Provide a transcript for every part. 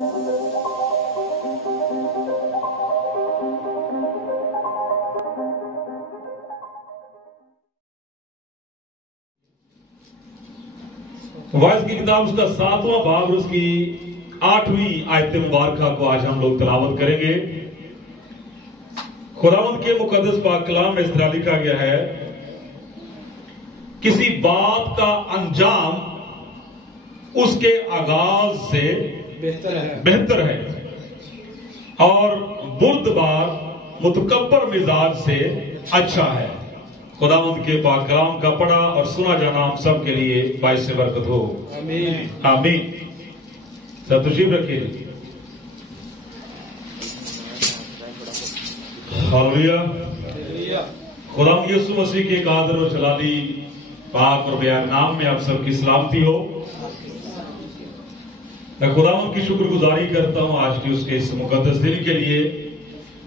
Wise की किताब उसका 7वां बाब और उसकी 8वीं आयत मुबारका को आज हम लोग तिलावत करेंगे। खुदावंद के मुकद्दस पाक कलाम में इस तरह लिखा गया है, किसी बात का अंजाम उसके आगाज से बेहतर है और बुर्दबार मुतकब्बर मिजाज से अच्छा है। खुदावंद के पाक कलाम का पढ़ा और सुना जाना हम सब के लिए बाइस से बरकत हो। आमीन आमीन। सब तशरीफ रखिए। हालेलुया। खुदावंद यीशु मसीह के कादर और जलाली पाक और बेयान नाम में आप सबकी सलामती हो। मैं खुदावंद की शुक्रगुजारी करता हूं आज की उसके इस मुकद्दस दिन के लिए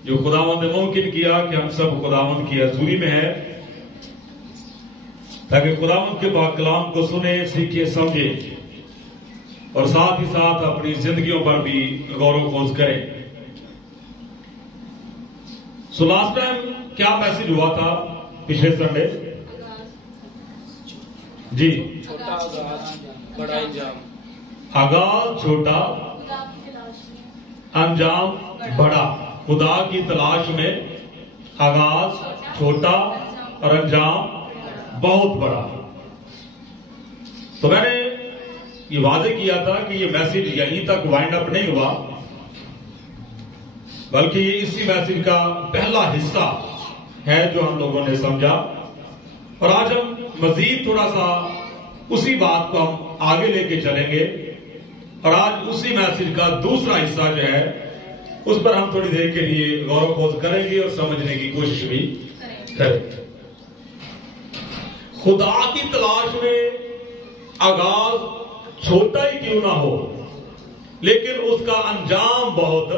जो खुदावंद ने मुमकिन किया कि हम सब खुदावंद की हजूरी में है, ताकि खुदावंद के पाक कलाम को सुने, सीखे, समझे और साथ ही साथ अपनी जिंदगियों पर भी गौरव खोज करें। सो लास्ट टाइम क्या मैसेज हुआ था पिछले संडे? जी, छोटा आगाज बड़ा अंजाम। आगाज छोटा, अंजाम बड़ा। खुदा की तलाश में आगाज छोटा और अंजाम बहुत बड़ा। तो मैंने ये वाज़ेह किया था कि ये मैसेज यहीं तक वाइंड अप नहीं हुआ, बल्कि ये इसी मैसेज का पहला हिस्सा है जो हम लोगों ने समझा। और आज हम मजीद थोड़ा सा उसी बात को हम आगे लेके चलेंगे और आज उसी मैसेज का दूसरा हिस्सा जो है उस पर हम थोड़ी देर के लिए गौरव खोज करेंगे और समझने की कोशिश भी करेंगे। खुदा की तलाश में आगाज छोटा ही क्यों ना हो, लेकिन उसका अंजाम बहुत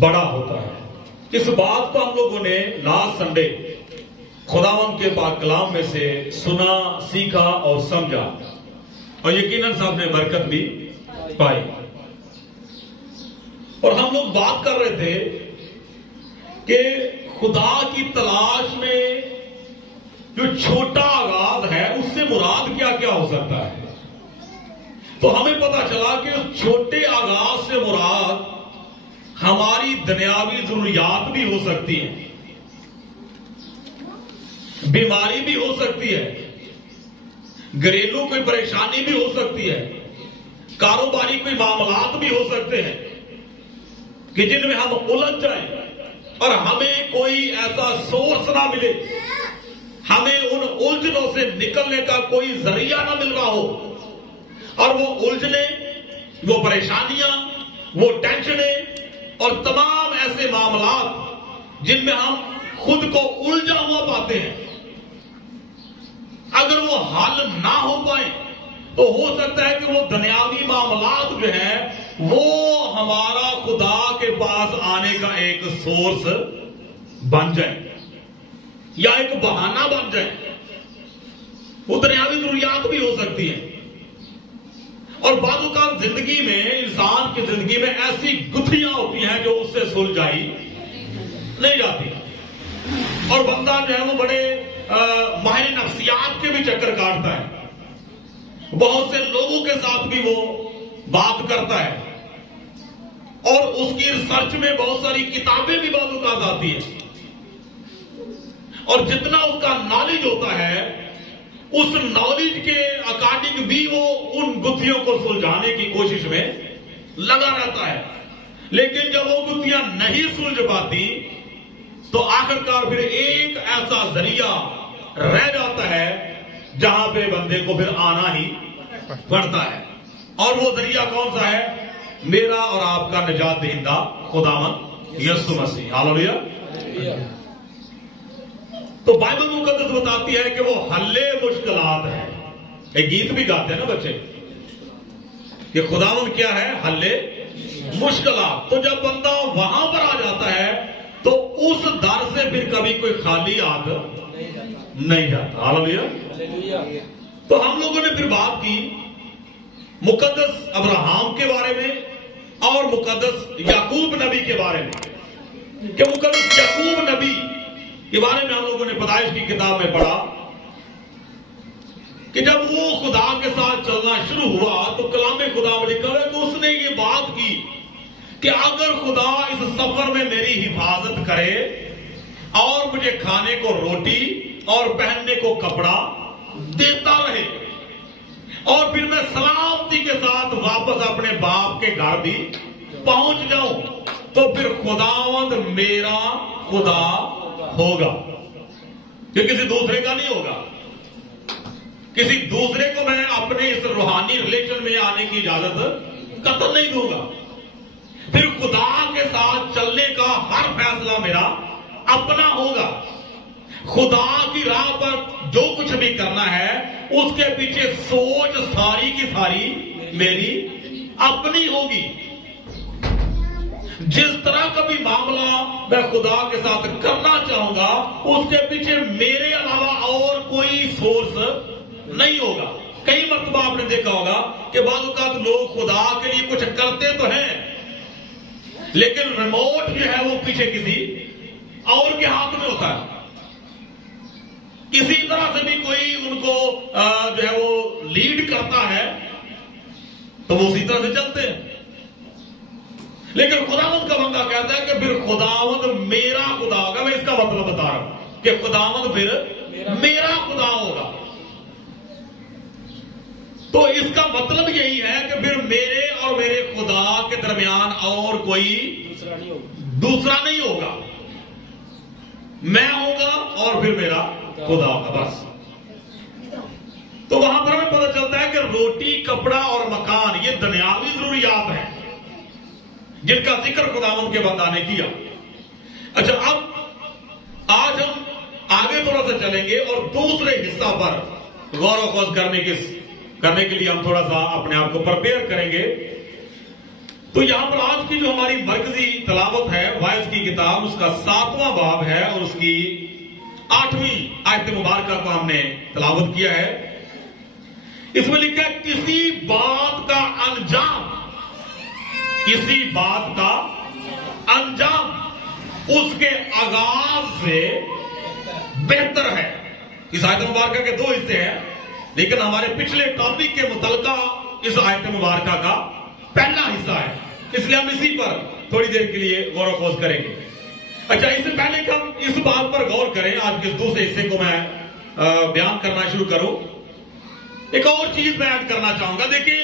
बड़ा होता है। इस बात को हम लोगों ने लास्ट संडे खुदावंद के पाक कलाम में से सुना, सीखा और समझा और यकीनन साहब ने बरकत भी पाई। और हम लोग बात कर रहे थे कि खुदा की तलाश में जो छोटा आगाज है उससे मुराद क्या क्या हो सकता है। तो हमें पता चला कि उस छोटे आगाज से मुराद हमारी दुनियावी जरूरियात भी हो सकती है, बीमारी भी हो सकती है, घरेलू कोई परेशानी भी हो सकती है, कारोबारी कोई मामलात भी हो सकते हैं कि जिनमें हम उलझ जाएं और हमें कोई ऐसा सोर्स ना मिले, हमें उन उलझनों से निकलने का कोई जरिया ना मिल रहा हो और वो उलझने, वो परेशानियां, वो टेंशनें और तमाम ऐसे मामलात जिनमें हम खुद को उलझा हुआ पाते हैं, अगर वो हल ना हो पाए तो हो सकता है कि वो दुनियावी मामलात जो है वो हमारा खुदा के पास आने का एक सोर्स बन जाए या एक बहाना बन जाए। वो दुनियावी जरूरियात भी हो सकती है। और बाजू का जिंदगी में, इंसान की जिंदगी में ऐसी गुत्थियां होती हैं जो उससे सुलझाई नहीं जाती और बंदा जो है वो बड़े माहिर नफ्सियात के भी चक्कर काटता है, बहुत से लोगों के साथ भी वो बात करता है और उसकी रिसर्च में बहुत सारी किताबें भी बाजू का आती है और जितना उसका नॉलेज होता है उस नॉलेज के अकॉर्डिंग भी वो उन गुत्थियों को सुलझाने की कोशिश में लगा रहता है। लेकिन जब वो गुत्थियां नहीं सुलझ पाती तो आखिरकार फिर एक ऐसा जरिया रह जाता है जहां पे बंदे को फिर आना ही पड़ता है। और वो जरिया कौन सा है? मेरा और आपका निजात दहिंदा खुदावंद यीशु मसीह। हालेलुया। तो बाइबल मुकद्दस बताती है कि वो हल्ले मुश्किलात है। एक गीत भी गाते हैं ना बच्चे कि खुदावंद क्या है? हल्ले मुश्किलात। तो जब बंदा वहां पर आ जाता है तो उस दर से फिर कभी कोई खाली हाथ नहीं जाता। हालेलुया। तो हम लोगों ने फिर बात की मुकद्दस अब्राहम के बारे में اور مقدس یعقوب نبی کے بارے میں کہ مقدس یعقوب نبی کے بارے میں ہم لوگوں نے پیدائش کی کتاب میں پڑھا کہ جب وہ خدا کے ساتھ چلنا شروع ہوا تو کلام خدا میں لکھا ہے کہ اس نے یہ بات کی کہ اگر خدا اس سفر میں میری حفاظت کرے اور مجھے کھانے کو روٹی اور پہننے کو کپڑا دیتا رہے اور پھر میں سلامتی کے ساتھ واپس اپنے باپ کے گھر بھی پہنچ جاؤں تو پھر خداوند میرا خدا ہوگا، یہ کسی دوسرے کا نہیں ہوگا۔ کسی دوسرے کو میں اپنے اس روحانی ریلیشن میں آنے کی اجازت قطعاً نہیں دوں گا۔ پھر خدا کے ساتھ چلنے کا ہر فیصلہ میرا اپنا ہوگا۔ خدا کی راہ پر جو کچھ بھی کرنا ہے اس کے پیچھے سوچ ساری کی ساری میری اپنی ہوگی۔ جس طرح کا بھی معاملہ میں خدا کے ساتھ کرنا چاہوں گا اس کے پیچھے میرے علاوہ اور کوئی سورس نہیں ہوگا۔ کئی مرتبہ آپ نے دیکھا ہوگا کہ بعض اوقات لوگ خدا کے لیے کچھ کرتے تو ہیں لیکن ریموٹ جو ہے وہ پیچھے کسی اور کے ہاتھ میں ہوتا ہے۔ کسی طرح سے بھی کوئی ان کو جو ہے وہ لیڈ کرتا ہے تو وہ اسی طرح سے چلتے ہیں۔ لیکن خداوند کا بندہ کہتا ہے کہ پھر خداوند میرا خدا ہوگا۔ میں اس کا مطلب بتا رہا ہوں کہ خداوند پھر میرا خدا ہوگا۔ تو اس کا مطلب یہی ہے کہ پھر میرے اور میرے خدا کے درمیان اور کوئی دوسرا نہیں ہوگا۔ میں ہوں گا اور پھر میرا خدا ہوگا، بس۔ تو وہاں پر ہمیں پتہ چلتا ہے کہ روٹی، کپڑا اور مکان یہ دنیاوی ضروریات ہیں جن کا ذکر خداوند کے بندہ نے کیا۔ اچھا، اب آج ہم آگے تھوڑا سا چلیں گے اور دوسرے حصہ پر غور و خوض کرنے کے لیے ہم تھوڑا سا اپنے آپ کو پرپیئر کریں گے۔ تو یہاں پر آج کی جو ہماری مرکزی تلاوت ہے وائز کی کتاب، اس کا 7واں باب ہے اور اس کی 8ویں آیت مبارکہ کو ہم نے تلاوت کیا ہے۔ اس میں لکھا ہے کسی بات کا انجام، کسی بات کا انجام اس کے آغاز سے بہتر ہے۔ اس آیت مبارکہ کے 2 حصے ہیں لیکن ہمارے پچھلے ٹاپک کے متعلقہ اس آیت مبارکہ کا پہلا حصہ ہے، اس لیے ہم اسی پر تھوڑی دیر کے لیے غور و خوض کریں گے۔ اچھا، اس سے پہلے کہ ہم اس بات پر غور کریں، آج کے دوسرے حصے کو میں بیان کرنا شروع کروں، ایک اور چیز میں ایڈ کرنا چاہوں گا۔ دیکھیے،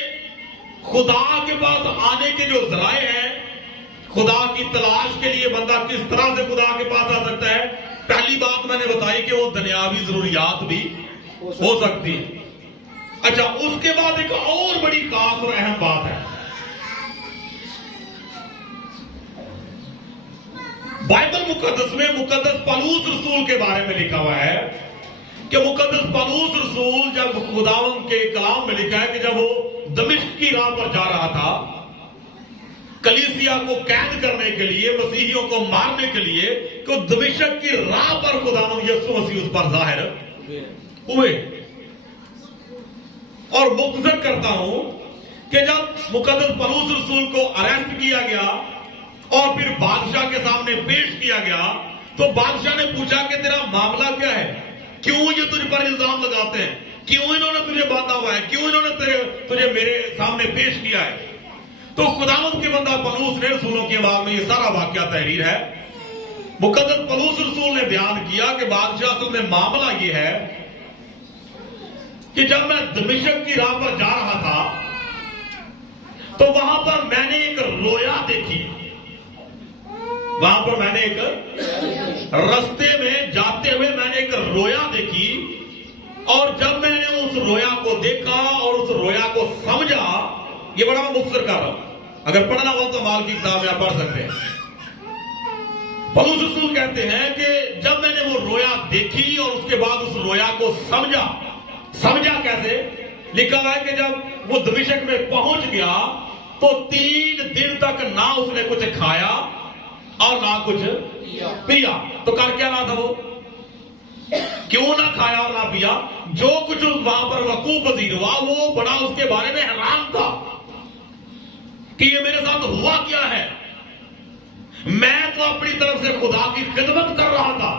خدا کے پاس آنے کے جو ذرائع ہیں، خدا کی تلاش کے لیے بندہ کس طرح سے خدا کے پاس آ سکتا ہے، پہلی بات میں نے بتائی کہ وہ دنیاوی ضروریات بھی ہو سکتی ہے۔ اچھا، اس کے بعد ایک اور بڑی خاص اور اہم بات ہے۔ بائبل مقدس میں مقدس پولس رسول کے بارے میں لکھا ہوا ہے کہ مقدس پولس رسول جب خداوند کے کلام میں لکھا ہے کہ جب وہ دمشق کی راہ پر جا رہا تھا کلیسیا کو قید کرنے کے لیے، مسیحیوں کو مارنے کے لیے، کہ دمشق کی راہ پر خداوند یسوع مسیح اس پر ظاہر ہوئے۔ اور مختصر کرتا ہوں کہ جب مقدس پولس رسول کو اریسٹ کیا گیا اور پھر بادشاہ کے سامنے پیش کیا گیا تو بادشاہ نے پوچھا کہ تیرا معاملہ کیا ہے، کیوں یہ تجھ پر الزام لگاتے ہیں، کیوں انہوں نے تجھے باندھا ہوا ہے، کیوں انہوں نے تجھے میرے سامنے پیش کیا ہے۔ تو خداوند کے بندہ پولس نے رسولوں کی آواز میں یہ سارا واقعہ تحریر ہے۔ مقدس پولس رسول نے بیان کیا کہ بادشاہ اصل میں معاملہ یہ ہے کہ جب میں دمشق کی راہ پر جا رہا تھا تو وہاں پر میں نے ایک رویا دیکھی، وہاں پر میں نے ایک رستے میں جاتے ہوئے میں نے ایک رویا دیکھی، اور جب میں نے اس رویا کو دیکھا اور اس رویا کو سمجھا، یہ بڑا میں مختصر کر رہا ہوں، اگر پڑھنا ہو تو مال کی کتاب میں آپ پڑھ سکتے ہیں۔ پولس رسول کہتے ہیں کہ جب میں نے وہ رویا دیکھی اور اس کے بعد اس رویا کو سمجھا کیسے، لکھا ہوا ہے کہ جب وہ دمشق میں پہنچ گیا تو 3 دن تک نہ اس نے کچھ کھایا اور نہ کچھ پیا۔ تو کر کیا رہا تھا وہ؟ کیوں نہ کھایا اور نہ پیا؟ جو کچھ وہاں پر وقوع پذیر ہوا وہ بڑا اس کے بارے میں حیران تھا کہ یہ میرے ساتھ ہوا کیا ہے. میں تو اپنی طرف سے خدا کی خدمت کر رہا تھا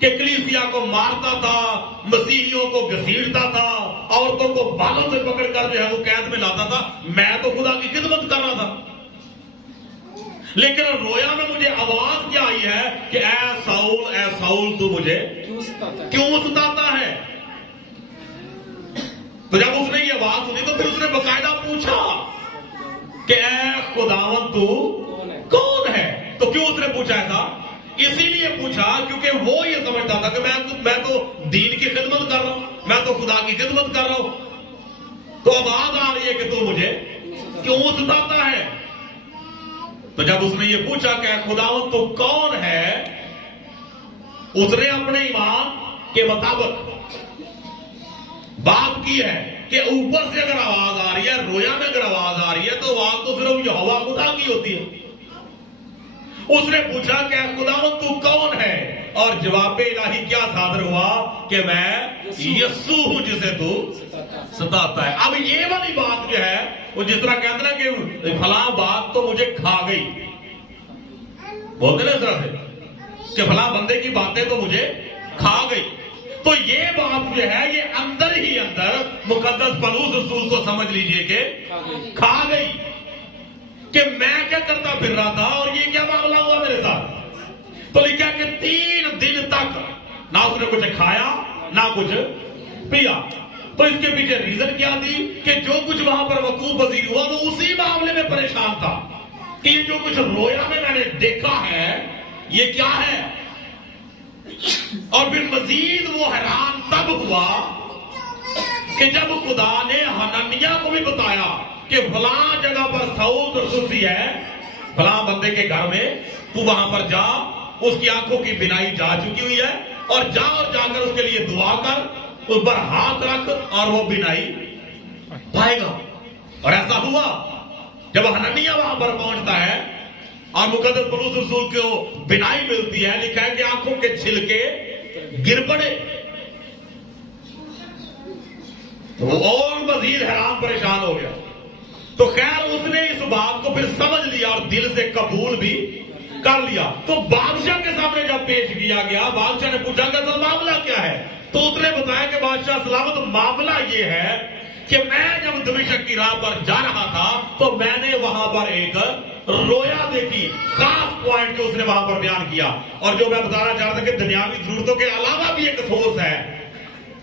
کہ کلیسیا کو مارتا تھا, مسیحیوں کو گھسیٹتا تھا, عورتوں کو بالوں سے پکڑ کر جو ہے وہ قید میں لاتا تھا. میں تو خدا کی خدمت کر رہا تھا. لیکن رویا میں مجھے آواز کیا آئی ہے کہ اے ساؤل تو مجھے کیوں ستاتا ہے. تو جب اس نے یہ آواز سنی تو پھر اس نے باقاعدہ پوچھا کہ اے خداوند تو کون ہے. تو کیوں اس نے پوچھا ایسا؟ اسی لیے پوچھا کیونکہ وہ یہ سمجھتا تھا کہ میں تو دین کی خدمت کر رہا ہوں, میں تو خدا کی خدمت کر رہا ہوں. تو آواز آ رہی ہے کہ تو مجھے کیوں ستاتا ہے. تو جب اس نے یہ پوچھا کہ خداوند تو کون ہے, اس نے اپنے ایمان کے مطابق بات کی ہے کہ اوپر سے اگر آواز آ رہی ہے, رویا میں اگر آواز آ رہی ہے تو آواز تو صرف یہوہ خدا کی ہوتی ہے. اس نے پوچھا کہ خداوند تو کون ہے, اور جواب الہی کیا صادر ہوا کہ میں یسوع ہوں جسے تو ستاتا ہے. اب یہ والی بات جو ہے وہ جس طرح کہتے ہیں کہ فلاں بات تو مجھے کھا گئی, بولتے نا اس طرح سے کہ فلاں بندے کی باتیں تو مجھے کھا گئی. تو یہ بات جو ہے یہ اندر ہی اندر مقدس پولس رسول کو سمجھ لیجئے کہ کھا گئی کہ میں کیا کرتا پھر رہا تھا اور یہ کیا معاملہ ہوا میرے ساتھ. تو لکھا کہ 3 دن تک نہ اس نے کچھ کھایا نہ کچھ پیا. تو اس کے پیچھے ریزن کیا تھی کہ جو کچھ وہاں پر وقوع پذیر ہوا وہ اسی معاملے میں پریشان تھا کہ یہ جو کچھ رویا میں نے دیکھا ہے یہ کیا ہے. اور پھر مزید وہ حیران تب ہوا کہ جب خدا نے حنانیہ کو بھی بتایا کہ فلاں جگہ پر سعود اور سرسی ہے, فلاں بندے کے گھر میں, تو وہاں پر جا, اس کی آنکھوں کی بینائی جا چکی ہوئی ہے, اور جا کر اس کے لیے دعا کر, اس پر ہاتھ رکھ اور وہ بینائی پائے گا. اور ایسا ہوا. جب حنانیہ وہاں پر پہنچتا ہے اور مقدس پولس رسول کو بینائی ملتی ہے, لکھا ہے کہ آنکھوں کے چھلکے گر پڑے. تو وہ اور مزید حیران پریشان ہو گیا. تو خیر اس نے اس بات کو پھر سمجھ لیا اور دل سے قبول بھی کر لیا. تو بادشاہ کے سامنے جب پیش کیا گیا, بادشاہ نے پوچھا کہ اصل معاملہ کیا ہے. تو اس نے بتایا کہ بادشاہ سلامت, معاملہ یہ ہے کہ میں جب دمشق کی راہ پر جا رہا تھا تو میں نے وہاں پر ایک رویا دیکھی. خاص پوائنٹ جو اس نے وہاں پر بیان کیا, اور جو میں بتانا چاہ رہا تھا کہ دنیاوی ضرورتوں کے علاوہ بھی ایک سورس ہے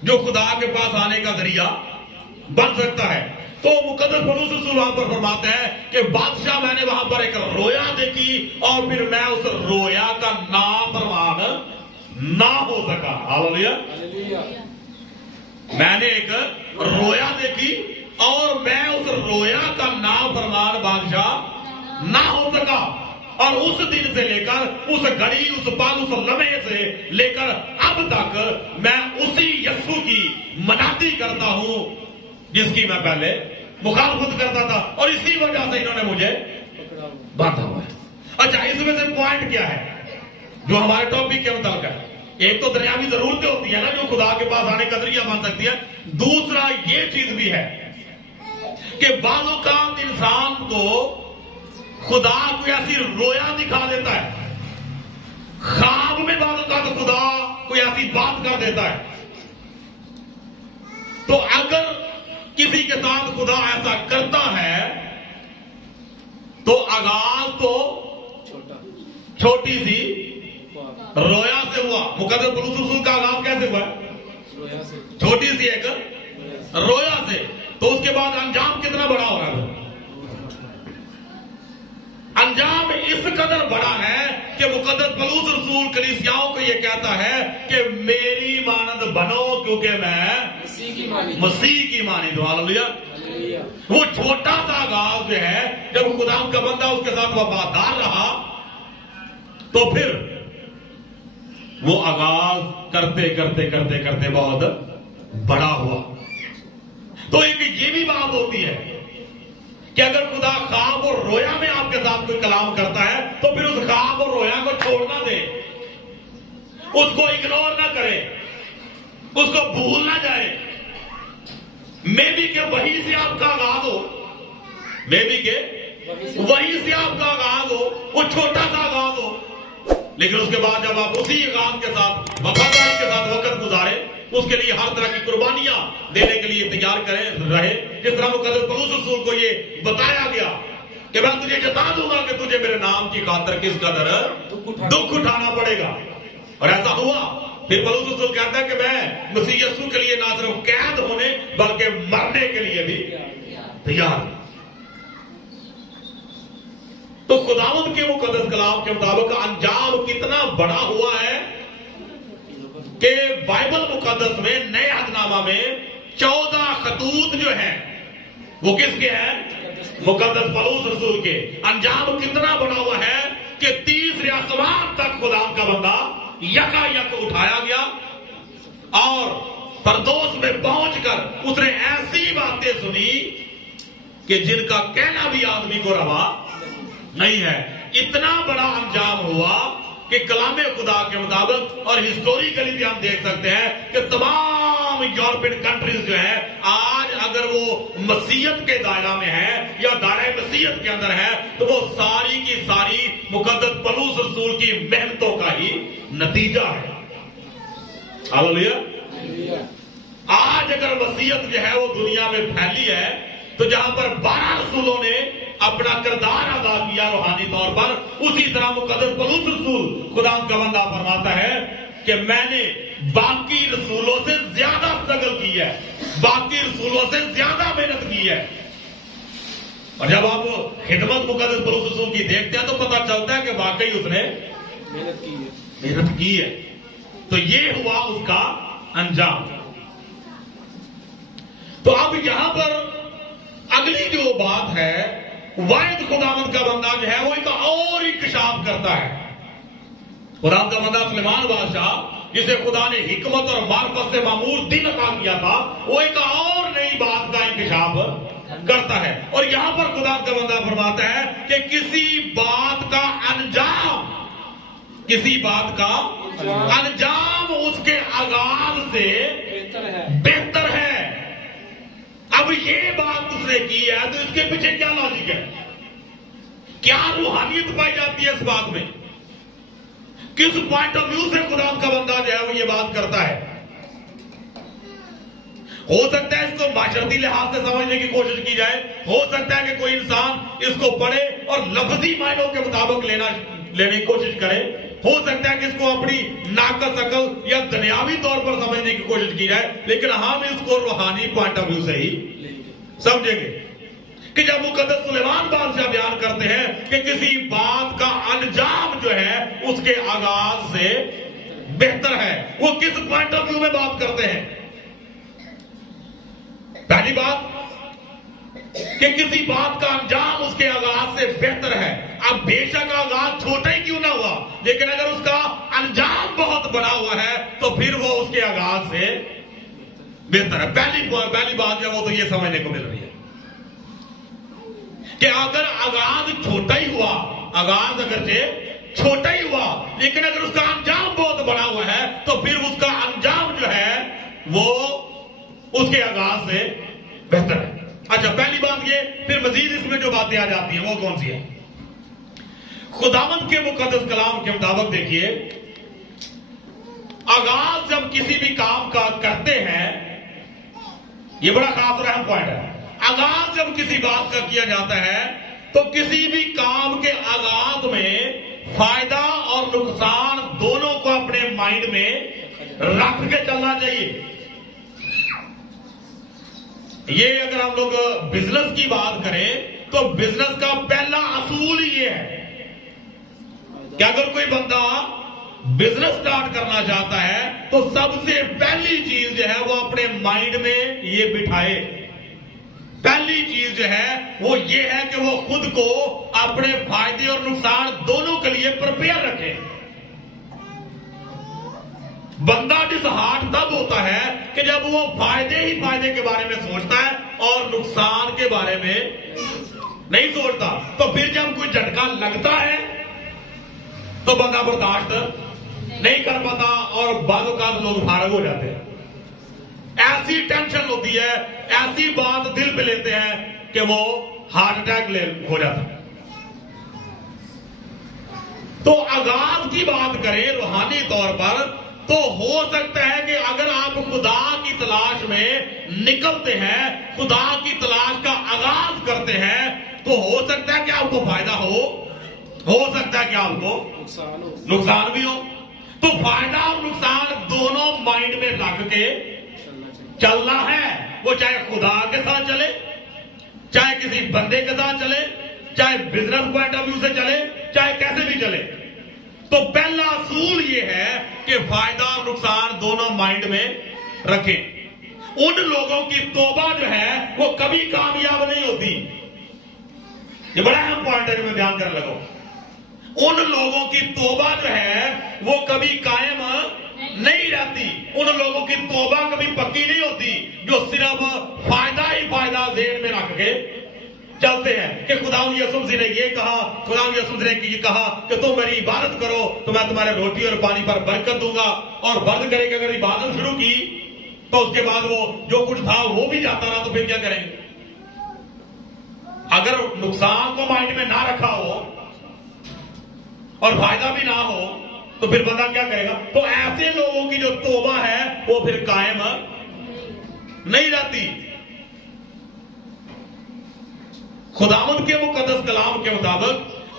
جو خدا کے پاس آنے کا ذریعہ بن سکتا ہے. تو مقدس پولس رسول وہاں پر فرماتے ہیں کہ بادشاہ میں نے وہاں پر ایک رویا دیکھی اور پھر میں اس رویا کا نافرمان نہ ہو سکا. ہاللیلویا. میں نے ایک رویا دیکھی اور میں اس رویا کا نافرمان بادشاہ نہ ہو سکا. اور اس دن سے لے کر اس گھڑی, اس پل, اس لمحے سے لے کر اب تک میں اسی یسوع کی منادی کرتا ہوں جس کی میں پہلے مخالفت کرتا تھا, اور اسی وجہ سے انہوں نے مجھے باندھا ہوا ہے. اچھا, اس میں سے پوائنٹ کیا ہے جو ہمارے ٹاپک کے متعلق ہے؟ ایک تو دنیاوی ضرورتیں ہوتی ہیں نا جو خدا کے پاس آنے کا ذریعہ بن سکتی ہے. دوسرا یہ چیز بھی ہے کہ بعض اوقات انسان کو خدا کوئی ایسی رویا دکھا دیتا ہے, خواب میں بعض اوقات خدا کوئی ایسی بات کر دیتا ہے. تو اگر کسی کے ساتھ خدا ایسا کرتا ہے تو آغاز تو چھوٹی سی رویا سے ہوا. مقدس پولس رسول کا آغاز کیسے ہوا؟ چھوٹی سی ایک رویا سے. تو اس کے بعد انجام کتنا بڑا ہو رہا ہے؟ انجام اس قدر بڑا ہے کہ مقدس پولس رسول کلیسیاؤں کو یہ کہتا ہے کہ میری مانند بنو کیونکہ میں مسیح کی مانند ہوں. ہاللیلویا. وہ چھوٹا سا آغاز جو ہے جب خدا کا بندہ اس کے ساتھ وفادار رہا تو پھر وہ آغاز کرتے کرتے کرتے کرتے بہت بڑا ہوا. تو ایک یہ بھی بات ہوتی ہے کہ اگر خدا خواب اور رویا میں آپ کے ساتھ کوئی کلام کرتا ہے تو پھر اس خواب اور رویا کو چھوڑنا دے, اس کو اگنور نہ کرے, اس کو بھول نہ جائے. میں بھی کہ وہی سے آپ کا آغاز ہو, میں بھی کہ वहीं से आपका आगाज हो, वो छोटा सा आगाज हो, लेकिन उसके बाद जब आप उसी आगाज के साथ वफादारी के साथ वक्त गुजारे, उसके लिए हर तरह की कुर्बानियां देने के लिए तैयार करें रहे। जिस तरह मुक़द्दस पौलुस रसूल को ये बताया गया कि मैं तुझे जता दूंगा कि तुझे मेरे नाम की खातिर किस कदर दुख उठाना पड़ेगा, और ऐसा हुआ। फिर पौलुस रसूल कहता है कि मैं मसीह यीशु के लिए ना सिर्फ कैद होने बल्कि मरने के लिए भी तैयार हूं। तो खुदावंद के मुक़द्दस कलाम के मुताबिक अंजाम कितना बड़ा हुआ है कि बाइबल मुक़द्दस में नए अहदनामा में 14 खतूत जो है वो किसके हैं? मुक़द्दस पौलुस रसूल के। अंजाम कितना बड़ा हुआ है कि 30 आसमान तक खुदा का बंदा यकायक उठाया गया और परदोस में पहुंचकर उसने ऐसी बातें सुनी कि जिनका कहना भी आदमी को रवा नहीं है। इतना बड़ा अंजाम हुआ कि कलामे खुदा के मुताबिक और हिस्टोरिकली भी हम देख सकते हैं कि तमाम यूरोपियन कंट्रीज जो है आज अगर वो मसीहत के दायरा में है या दायरा मसीहत के अंदर है तो वो सारी की सारी मुक़द्दस पौलुस रसूल की मेहनतों का ही नतीजा है। हालेलुया। आज अगर मसीहत जो है वो दुनिया में फैली है तो जहां पर 12 रसूलों ने अपना किरदार अदा किया रूहानी तौर पर, उसी तरह मुक़द्दस पौलुस रसूल खुदा का बंदा फरमाता है कि मैंने बाकी रसूलों से ज्यादा स्ट्रगल की है, बाकी रसूलों से ज्यादा मेहनत की है। और जब आप खिदमत मुक़द्दस पौलुस रसूल की देखते हैं तो पता चलता है कि वाकई उसने मेहनत की है। तो ये हुआ उसका अंजाम। तो अब यहां पर अगली जो बात है, वाहिद खुदावंद का बंदा जो है वो एक और इंकशाफ करता है। खुदा का बंदा सुलेमान बादशाह जिसे खुदा ने हिकमत और मार्फत से मामूर दिन अता किया था, वो एक और नई बात का इंकशाफ करता है। और यहां पर खुदा का बंदा फरमाता है कि किसी बात का अंजाम उसके आगाज से बेहतर है। अब ये बात उसने की है तो इसके पीछे क्या लॉजिक है, क्या रूहानियत पाई जाती है इस बात में? किस पॉइंट ऑफ व्यू से खुदा का बंदा जो है वो ये बात करता है? हो सकता है इसको माशरती लिहाज से समझने की कोशिश की जाए, हो सकता है कि कोई इंसान इसको पढ़े और लफ्जी मायनों के मुताबिक लेने की कोशिश करे, हो सकता है कि इसको अपनी नाकस अकल या दुनियावी तौर पर समझने की कोशिश की जाए, लेकिन हम इसको रूहानी पॉइंट ऑफ व्यू से ही समझेंगे कि जब मुक़द्दस सुलेमान बादशाह बयान करते हैं कि किसी बात का अंजाम जो है उसके आगाज से बेहतर है, वो किस पॉइंट ऑफ व्यू में बात करते हैं? पहली बात कि किसी बात का अंजाम उसके आगाज से बेहतर है। अब बेशक आगाज छोटा ही क्यों ना हुआ, लेकिन अगर उसका अंजाम बहुत बड़ा हुआ है तो फिर वो उसके आगाज से बेहतर है। पहली बात जो वो तो ये समझने को मिल रही है कि अगर आगाज छोटा ही हुआ, आगाज अगरचे छोटा ही हुआ, लेकिन अगर उसका अंजाम बहुत बड़ा हुआ है तो फिर उसका अंजाम जो है वो उसके आगाज से बेहतर है। अच्छा, पहली बात ये, फिर मजीद इसमें जो बातें आ जाती हैं वो कौन सी है? खुदावंद के मुक़द्दस कलाम के मुताबिक देखिए, आगाज जब किसी भी काम का करते हैं, ये बड़ा खास और अहम पॉइंट है। आगाज जब किसी बात का किया जाता है तो किसी भी काम के आगाज में फायदा और नुकसान दोनों को अपने माइंड में रख के चलना चाहिए। ये अगर हम लोग बिजनेस की बात करें तो बिजनेस का पहला असूल ही ये है कि अगर कोई बंदा बिजनेस स्टार्ट करना चाहता है तो सबसे पहली चीज जो है वो अपने माइंड में ये बिठाए। पहली चीज जो है वो ये है कि वो खुद को अपने फायदे और नुकसान दोनों के लिए प्रिपेयर रखे। बंदा डिसहार्ट तब होता है कि जब वो फायदे ही फायदे के बारे में सोचता है और नुकसान के बारे में नहीं सोचता। तो फिर जब कोई झटका लगता है तो बंदा बर्दाश्त नहीं कर पाता और बाद औक़ात लोग फारग हो जाते हैं। ऐसी टेंशन होती है, ऐसी बात दिल पे लेते हैं कि वो हार्ट अटैक हो जाता है। आगाज की बात करें रूहानी तौर पर, तो हो सकता है कि अगर आप खुदा की तलाश में निकलते हैं, खुदा की तलाश का आगाज करते हैं, तो हो सकता है कि आपको फायदा हो सकता है कि आपको नुकसान भी हो। तो फायदा और नुकसान दोनों माइंड में रख के चलना है। वो चाहे खुदा के साथ चले, चाहे किसी बंदे के साथ चले, चाहे बिजनेस पॉइंट ऑफ व्यू से चले, चाहे कैसे भी चले। तो पहला असूल ये है कि फायदा और नुकसान दोनों माइंड में रखें। उन लोगों की तौबा जो है वो कभी कामयाब नहीं होती। ये बड़ा अहम पॉइंट है जो मैं बयान करने लगा। उन लोगों की तौबा जो है वो कभी कायम नहीं रहती। उन लोगों की तौबा कभी पक्की नहीं होती जो सिर्फ फायदा ही फायदा जेहन में रख के चलते हैं कि खुदावंद यीशु मसीह ने ये कहा, खुदावंद यीशु मसीह ने ये कहा कि तुम मेरी इबादत करो तो मैं तुम्हारे रोटी और पानी पर बरकत दूंगा। और बंद करेंगे अगर इबादत शुरू की तो उसके बाद वो जो कुछ था वो भी जाता रहा, तो फिर क्या करेंगे? अगर नुकसान को माइंड में ना रखा हो और फायदा भी ना हो तो फिर बंदा क्या करेगा? तो ऐसे लोगों की जो तौबा है वो फिर कायम नहीं रहती। खुदावंद के मुकद्दस कलाम के मुताबिक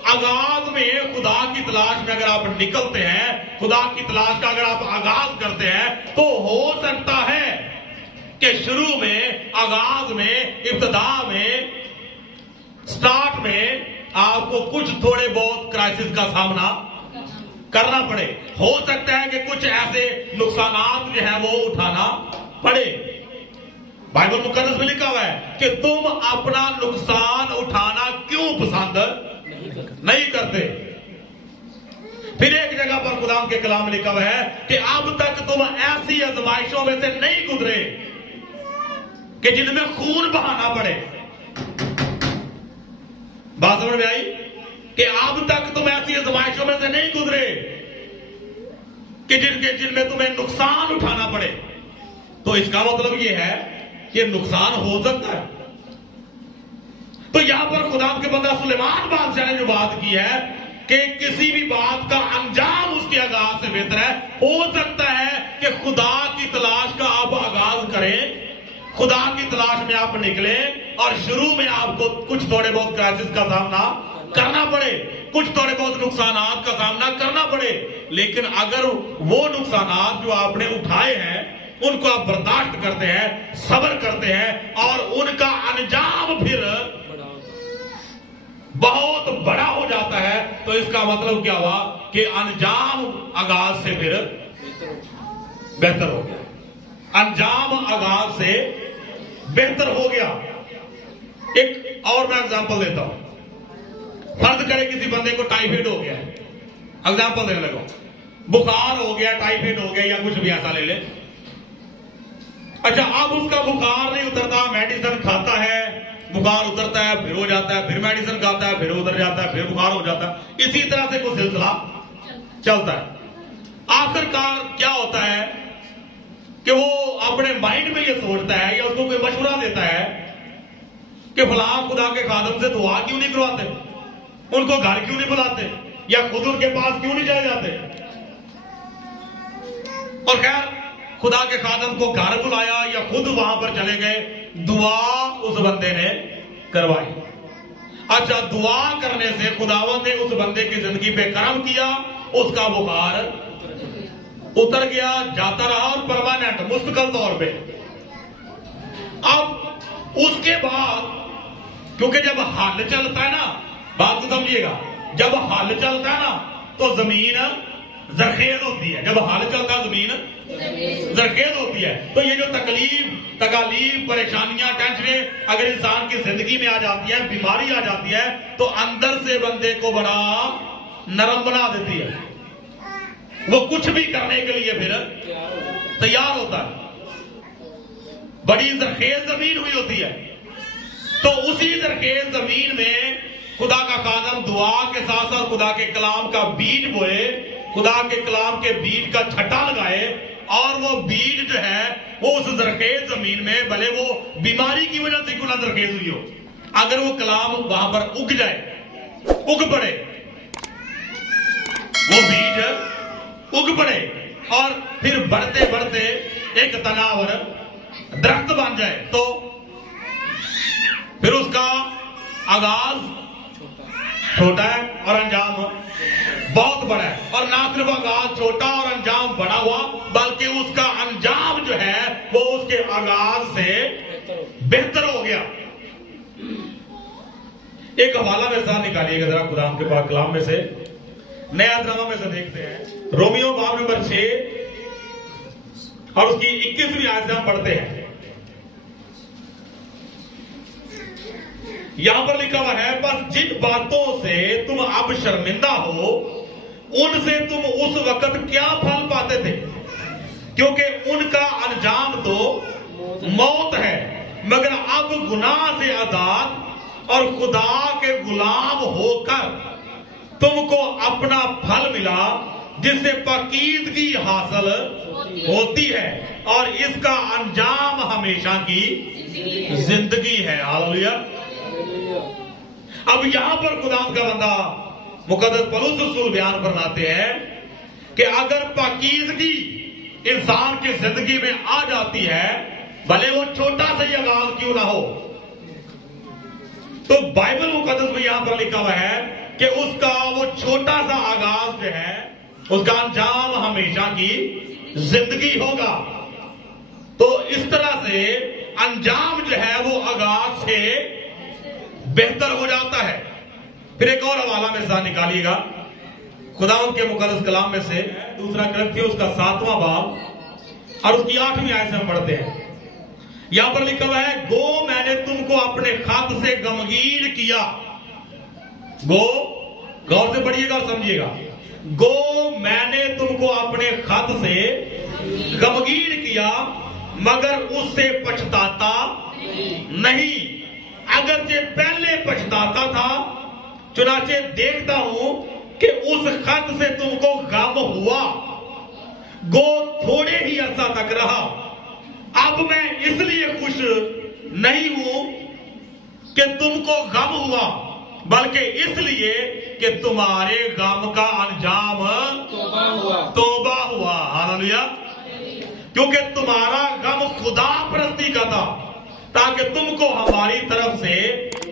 आगाज में खुदा की तलाश में अगर आप निकलते हैं, खुदा की तलाश का अगर आप आगाज करते हैं, तो हो सकता है कि शुरू में, आगाज में, इब्तिदा में, स्टार्ट में आपको कुछ थोड़े बहुत क्राइसिस का सामना करना पड़े। हो सकता है कि कुछ ऐसे नुकसानात जो है वो उठाना पड़े। बाइबल मुकद्दस में लिखा हुआ है कि तुम अपना नुकसान उठाना क्यों पसंद नहीं करते। फिर एक जगह पर खुदा के कलाम में लिखा हुआ है कि अब तक तुम ऐसी आजमाइशों में से नहीं गुजरे कि जिनमें खून बहाना पड़े। बात समझ में आई कि अब तक तुम ऐसी आजमाइशों में से नहीं गुजरे कि जिनमें तुम्हें नुकसान उठाना पड़े। तो इसका मतलब यह है कि नुकसान हो सकता है। तो यहां पर खुदा के बंदा सुलेमान बादशाह ने जो बात की है कि किसी भी बात का अंजाम उसके आगाज से बेहतर है। हो सकता है कि खुदा की तलाश का आप आगाज करें, खुदा की तलाश में आप निकले और शुरू में आपको कुछ थोड़े बहुत क्राइसिस का सामना करना पड़े, कुछ थोड़े बहुत नुकसानात का सामना करना पड़े। लेकिन अगर वो नुकसानात जो आपने उठाए हैं उनको आप बर्दाश्त करते हैं, सब्र करते हैं और उनका अंजाम फिर बहुत बड़ा हो जाता है, तो इसका मतलब क्या हुआ कि अंजाम आगाज से फिर बेहतर हो गया। अंजाम आगाज से बेहतर हो गया। एक और मैं एग्जांपल देता हूं। फर्ज करें किसी बंदे को टाइफाइड हो गया, एग्जांपल देने लगा, बुखार हो गया, टाइफाइड हो गया या कुछ भी ऐसा ले ले। अच्छा, अब उसका बुखार नहीं उतरता, मेडिसिन खाता है, बुखार उतरता है, फिर हो जाता है, फिर मेडिसिन खाता है, फिर उतर जाता है, फिर बुखार हो जाता है। इसी तरह से कोई सिलसिला चलता है। आखिरकार क्या होता है कि वो अपने माइंड में ये सोचता है या उसको कोई मशवरा देता है कि फलां खुदा के खादम से दुआ क्यों नहीं करवाते, उनको घर क्यों नहीं बुलाते, या खुद उनके पास क्यों नहीं चले जाते। और खैर खुदा के खादम को घर बुलाया या खुद वहां पर चले गए, दुआ उस बंदे ने करवाई। अच्छा, दुआ करने से खुदावंद ने उस बंदे की जिंदगी पे करम किया, उसका बुखार उतर गया, जाता रहा और परमानेंट मुस्तकिल तौर पे। अब उसके बाद क्योंकि जब हल चलता है ना, बात को समझिएगा, जब हल चलता है ना तो जमीन जरखेज होती है। जब हल चलता है जमीन जरखेज होती है। तो ये जो तकालीफ, परेशानियां, टेंशनें अगर इंसान की जिंदगी में आ जाती है, बीमारी आ जाती है, तो अंदर से बंदे को बड़ा नरम बना देती है। वो कुछ भी करने के लिए फिर तैयार होता है। बड़ी जरखेज जमीन हुई होती है। तो उसी जरखेज जमीन में खुदा का खादम दुआ के साथ साथ खुदा के कलाम का बीज बोए, खुदा के कलाम के बीज का छट्टा लगाए, और वो बीज जो है वो उस जरखेज जमीन में, भले वो बीमारी की वजह से क्यों ना जरखेज हुई हो, अगर वो कलाम वहां पर उग जाए, उग पड़े, वो बीज उग पड़े और फिर बढ़ते बढ़ते एक तनावर दरख्त बन जाए, तो फिर उसका आगाज छोटा है और अंजाम बहुत बड़ा है। और ना सिर्फ आगाज छोटा और अंजाम बड़ा हुआ, बल्कि उसका अंजाम जो है वो उसके आगाज से बेहतर हो गया। एक हवाला मेरे साथ निकालिएगा जरा कुरान के पाक कलाम में से, नया ड्रामा में से देखते हैं। रोमियो बाब नंबर 6 और उसकी 21वीं आयत से हम पढ़ते हैं। यहां पर लिखा हुआ है, बस जिन बातों से तुम अब शर्मिंदा हो उनसे तुम उस वक्त क्या फल पाते थे, क्योंकि उनका अंजाम तो मौत है। मगर अब गुनाह से आजाद और खुदा के गुलाम होकर तुमको अपना फल मिला, जिससे पाकीज़गी हासिल होती है और इसका अंजाम हमेशा की जिंदगी है। हालेलुया। अब यहां पर खुदा का बंदा मुकद्दस पौलुस रसूल बयान फरमाते हैं कि अगर पाकीज़गी इंसान की जिंदगी में आ जाती है, भले वो छोटा सा ही आगाज क्यों ना हो, तो बाइबल मुकद्दस में यहां पर लिखा हुआ है कि उसका वो छोटा सा आगाज जो है उसका अंजाम हमेशा की जिंदगी होगा। तो इस तरह से अंजाम जो है वो आगाज से बेहतर हो जाता है। फिर एक और हवाला मेरे साथ निकालिएगा खुदावंद के मुकद्दस कलाम में से, दूसरा कुरिन्थियों उसका 7वां बाब और उसकी 8वीं आयत से हम पढ़ते हैं। यहां पर लिखा हुआ है, गो मैंने तुमको अपने खत से गमगीन किया। गो, गौर से पढ़िएगा और समझिएगा, गो मैंने तुमको अपने खत से गमगीन किया, मगर उससे पछताता नहीं। अगरचे पहले पछताता था, चुनाचे देखता हूं कि उस खत से तुमको गम हुआ। गो थोड़े ही अरसा तक रहा। अब मैं इसलिए खुश नहीं हूं कि तुमको गम हुआ, बल्कि इसलिए कि तुम्हारे गम का अंजाम तौबा हुआ। हालेलुया। क्योंकि तुम्हारा गम खुदा परस्ती का था, ताकि तुमको हमारी तरफ से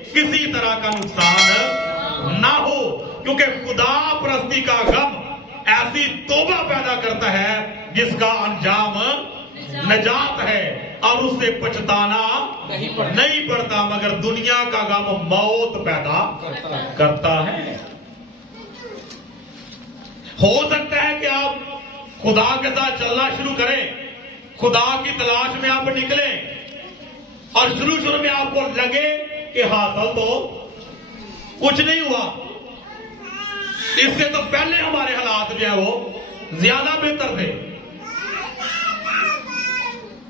किसी तरह का नुकसान ना हो। क्योंकि खुदा परस्ती का गम ऐसी तौबा पैदा करता है जिसका अंजाम नजात है, और उससे पछताना नहीं पड़ता, मगर दुनिया का गम मौत पैदा करता है। हो सकता है कि आप खुदा के साथ चलना शुरू करें, खुदा की तलाश में आप निकले और शुरू में आपको लगे कि हासिल तो कुछ नहीं हुआ, इससे तो पहले हमारे हालात जो है वो ज्यादा बेहतर थे।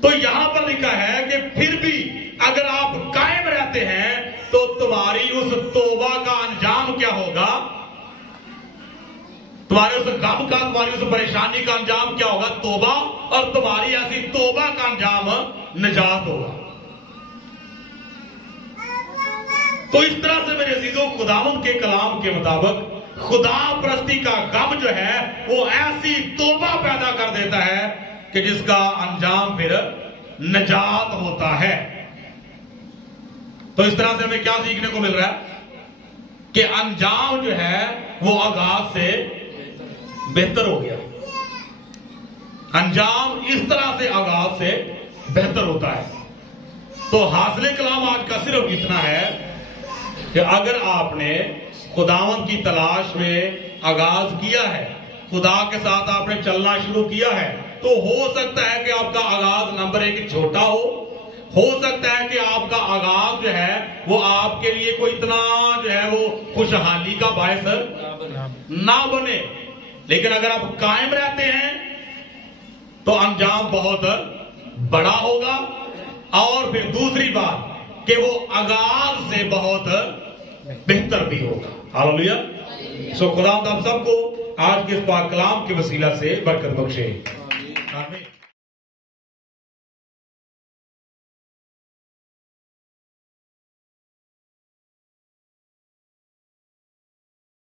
तो यहां पर लिखा है कि फिर भी अगर आप कायम रहते हैं तो तुम्हारी उस तौबा का अंजाम क्या होगा, तुम्हारे उस गम का, तुम्हारी उस परेशानी का अंजाम क्या होगा, तौबा। और तुम्हारी ऐसी तौबा का अंजाम निजात होगा। तो इस तरह से मेरे अजीजों, खुदावंद के कलाम के मुताबिक खुदा परस्ती का गम जो है वो ऐसी तौबा पैदा कर देता है कि जिसका अंजाम फिर नजात होता है। तो इस तरह से हमें क्या सीखने को मिल रहा है कि अंजाम जो है वो आगाज से बेहतर हो गया। अंजाम इस तरह से आगाज से बेहतर होता है। तो हासिल कलाम आज का सिर्फ इतना है कि अगर आपने खुदावंद की तलाश में आगाज किया है, खुदा के साथ आपने चलना शुरू किया है, तो हो सकता है कि आपका आगाज नंबर 1 छोटा हो सकता है कि आपका आगाज जो है वो आपके लिए कोई इतना जो है वो खुशहाली का बायस ना बने, लेकिन अगर आप कायम रहते हैं तो अंजाम बहुत बड़ा होगा। और फिर दूसरी बात कि वो आगाज से बहुत बेहतर भी होगा। हालेलुया। सो खुदा आप सबको आज के इस पाक कलाम के वसीला से बरकत बख्शे। आमीन।